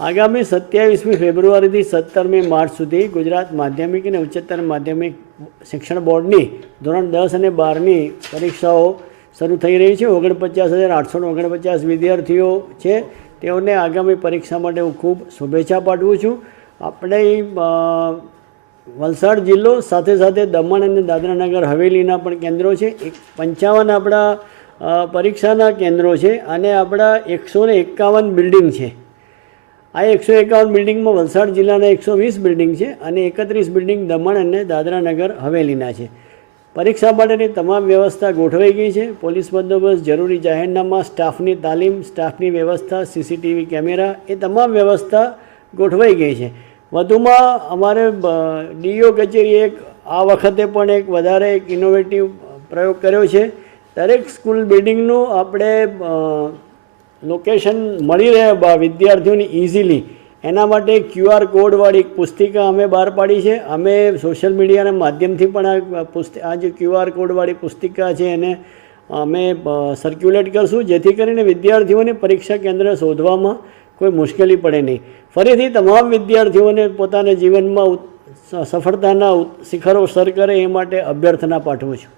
આગામી 27મી ફેબ્રુઆરીથી 17મી માર્ચ સુધી ગુજરાત માધ્યમિક અને ઉચ્ચતર માધ્યમિક શિક્ષણ બોર્ડની ધોરણ 10 અને 12ની પરીક્ષાઓ શરૂ થઈ રહી છે। 49,849 વિદ્યાર્થીઓ છે, તેઓને આગામી પરીક્ષા માટે હું ખૂબ શુભેચ્છા પાઠવું છું। આપણે વલસાડ જિલ્લો સાથે સાથે દમણ અને દાદરાનગર હવેલીના પણ કેન્દ્રો છે। 55 આપણા પરીક્ષાના કેન્દ્રો છે અને આપણા 151 બિલ્ડિંગ છે। આ 151 બિલ્ડિંગમાં વલસાડ જિલ્લાના 120 બિલ્ડિંગ છે અને 31 બિલ્ડિંગ દમણ અને દાદરાનગર હવેલીના છે। પરીક્ષા માટેની તમામ વ્યવસ્થા ગોઠવાઈ ગઈ છે। પોલીસ બંદોબસ્ત, જરૂરી જાહેરનામા, સ્ટાફની તાલીમ, સ્ટાફની વ્યવસ્થા, સીસીટીવી કેમેરા, એ તમામ વ્યવસ્થા ગોઠવાઈ ગઈ છે। વધુમાં અમારે ડીઓ કચેરીએ આ વખતે પણ એક વધારે એક ઇનોવેટિવ પ્રયોગ કર્યો છે। દરેક સ્કૂલ બિલ્ડિંગનું આપણે લોકેશન મળી રહે વિદ્યાર્થીઓને ઇઝીલી, એના માટે QR કોડવાળી એક પુસ્તિકા અમે બહાર પાડી છે। અમે સોશિયલ મીડિયાના માધ્યમથી પણ આ જે QR કોડવાળી પુસ્તિકા છે એને અમે સર્ક્યુલેટ કરશું, જેથી કરીને વિદ્યાર્થીઓને પરીક્ષા કેન્દ્ર શોધવામાં કોઈ મુશ્કેલી પડે નહીં। ફરીથી તમામ વિદ્યાર્થીઓને પોતાના જીવનમાં સફળતાના શિખરો સર કરે એ માટે અભ્યર્થના પાઠવું છું।